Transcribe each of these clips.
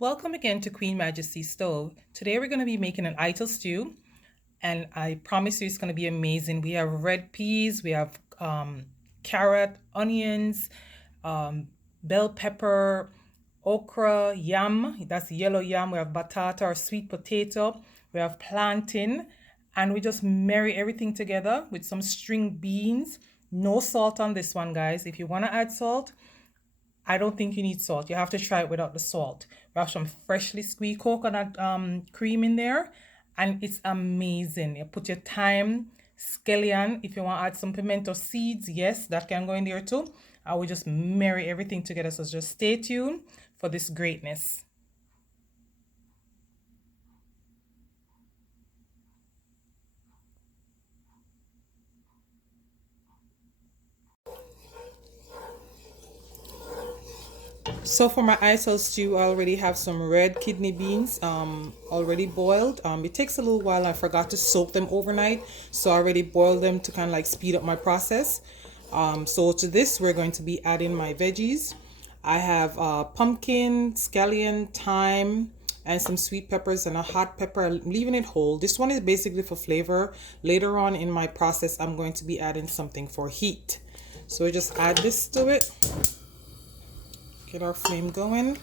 Welcome again to Queen Majesty Stove. Today we're going to be making an Ital stew, and I promise you it's going to be amazing. We have red peas, we have carrot, onions, um, bell pepper, okra, yam, that's yellow yam. We have batata or sweet potato, we have plantain, and we just marry everything together with some string beans. No salt on this one, guys. If you want to add salt, I don't think you need salt. You have to try it without the salt. We have some freshly squeezed coconut cream in there, and it's amazing. You put your thyme, scallion. If you want to add some pimento seeds, yes, that can go in there too. I will just marry everything together. So just stay tuned for this greatness. So for my ital stew, I already have some red kidney beans already boiled. It takes a little while. I forgot to soak them overnight, so I already boiled them to kind of like speed up my process. So to this, we're going to be adding my veggies. I have pumpkin, scallion, thyme, and some sweet peppers and a hot pepper. I'm leaving it whole. This one is basically for flavor. Later on in my process, I'm going to be adding something for heat. So we just add this to it. Get our flame going.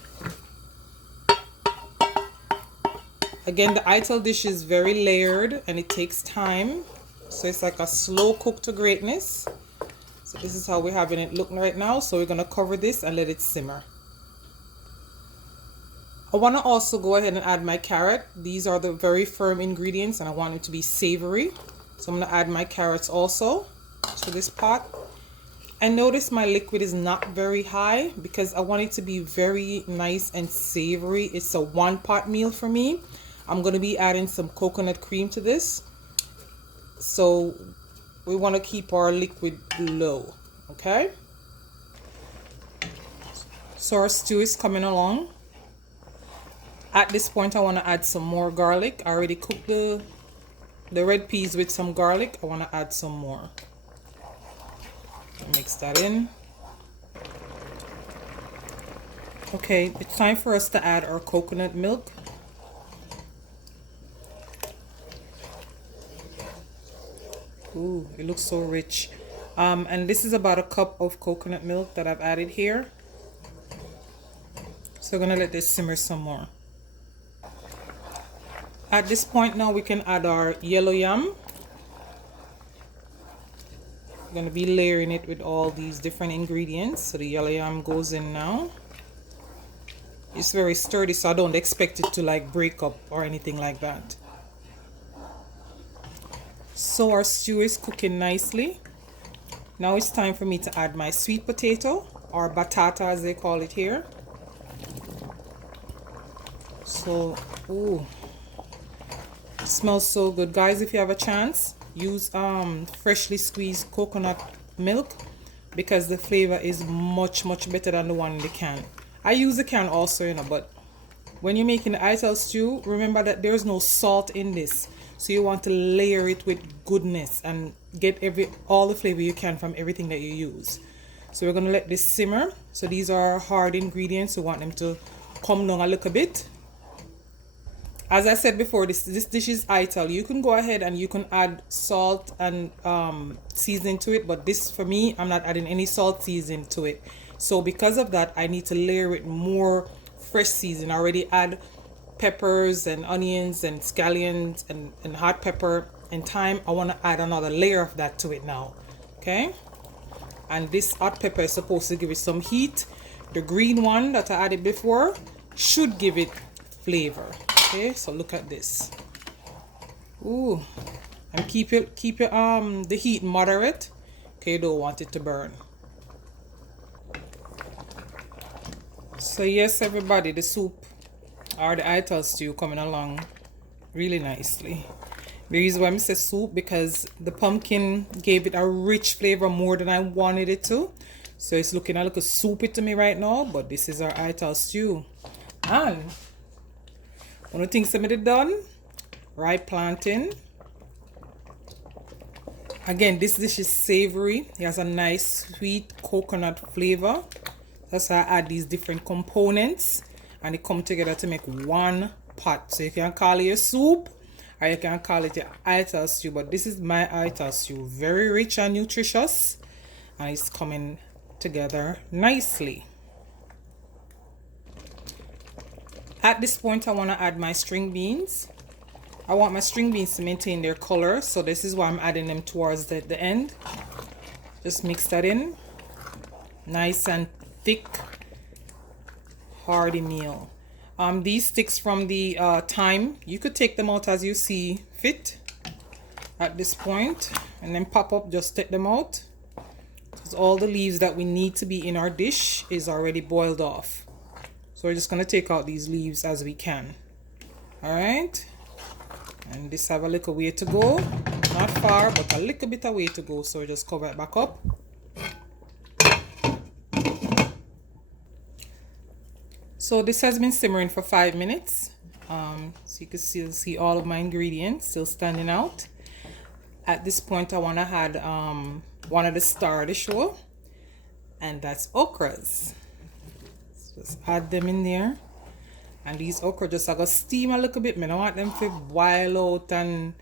Again, the Ital dish is very layered and it takes time. So it's like a slow cook to greatness. So this is how we're having it look right now. So we're going to cover this and let it simmer. I want to also go ahead and add my carrot. These are the very firm ingredients and I want it to be savory. So I'm going to add my carrots also to this pot. And notice my liquid is not very high because I want it to be very nice and savory. It's a one pot meal for me. I'm going to be adding some coconut cream to this. So we want to keep our liquid low. Okay. So our stew is coming along. At this point, I want to add some more garlic. I already cooked the red peas with some garlic. I want to add some more. Mix that in. Okay, it's time for us to add our coconut milk. Ooh, it looks so rich. And this is about a cup of coconut milk that I've added here. So we're gonna let this simmer some more. At this point now we can add our yellow yam. Going to be layering it with all these different ingredients. So the yellow yam goes in now. It's very sturdy, so I don't expect it to like break up or anything like that. So our stew is cooking nicely. Now it's time for me to add my sweet potato, or batata as they call it here. So, ooh, it smells so good. Guys, if you have a chance, use freshly squeezed coconut milk because the flavor is much better than the one in the can. I use the can also, you know, but when you're making the Ital stew, remember that there's no salt in this, so you want to layer it with goodness and get all the flavor you can from everything that you use. So we're going to let this simmer. So these are hard ingredients, so we want them to come down a little bit. As I said before, this dish is Ital. You can go ahead and you can add salt and seasoning to it, but this for me, I'm not adding any salt seasoning to it. So because of that, I need to layer it more fresh seasoning. I already add peppers and onions and scallions and hot pepper and thyme. I want to add another layer of that to it now. Okay? And this hot pepper is supposed to give it some heat. The green one that I added before should give it flavor. Okay, so look at this. Ooh, and keep your the heat moderate. Okay, you don't want it to burn. So yes, everybody, the soup or the Ital stew coming along really nicely. The reason why I say soup because the pumpkin gave it a rich flavor more than I wanted it to. So it's looking a little soupy to me right now, but this is our Ital stew. And one of the things that I done, ripe plantain. Again, this dish is savory. It has a nice sweet coconut flavor. That's why I add these different components. and it come together to make one pot. So you can call it your soup or you can call it your Ital stew, but this is my Ital stew. Very rich and nutritious, and it's coming together nicely. At this point, I want to add my string beans. I want my string beans to maintain their color, so this is why I'm adding them towards the end. Just mix that in. Nice and thick hearty meal. These sticks from the thyme, you could take them out as you see fit at this point, and then pop up, just take them out, because all the leaves that we need to be in our dish is already boiled off. So we're just going to take out these leaves as we can. All right, and this have a little way to go, not far, but a little bit of way to go, so we just cover it back up. So this has been simmering for 5 minutes. So you can still see all of my ingredients still standing out. At this point, I want to add one of the star of the show, and that's okras. So just add them in there. And these okra just are going to steam a little bit. I don't want them to boil out and,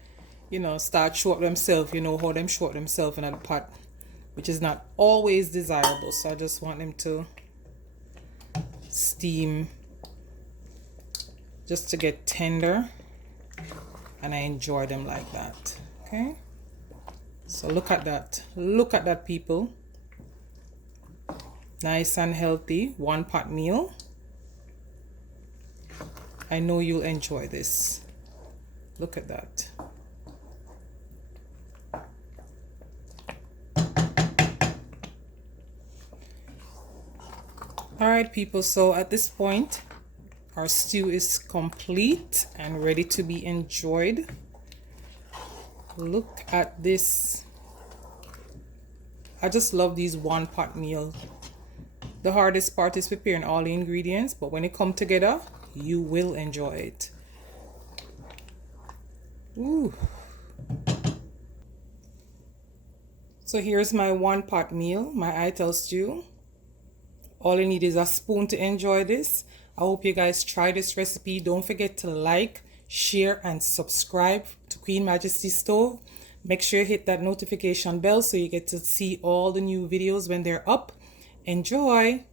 you know, start show up themselves. You know how them show up themselves in a pot, which is not always desirable. So I just want them to steam just to get tender, and I enjoy them like that. Okay, so look at that, people. Nice and healthy one pot meal. I know you'll enjoy this. Look at that. All right, people, so at this point our stew is complete and ready to be enjoyed. Look at this. I just love these one pot meals. The hardest part is preparing all the ingredients, but when it comes together, you will enjoy it. Ooh. So here's my one pot meal, my Ital stew. All you need is a spoon to enjoy this. I hope you guys try this recipe. Don't forget to like, share, and subscribe to Queen Majesty Stove. Make sure you hit that notification bell so you get to see all the new videos when they're up. Enjoy!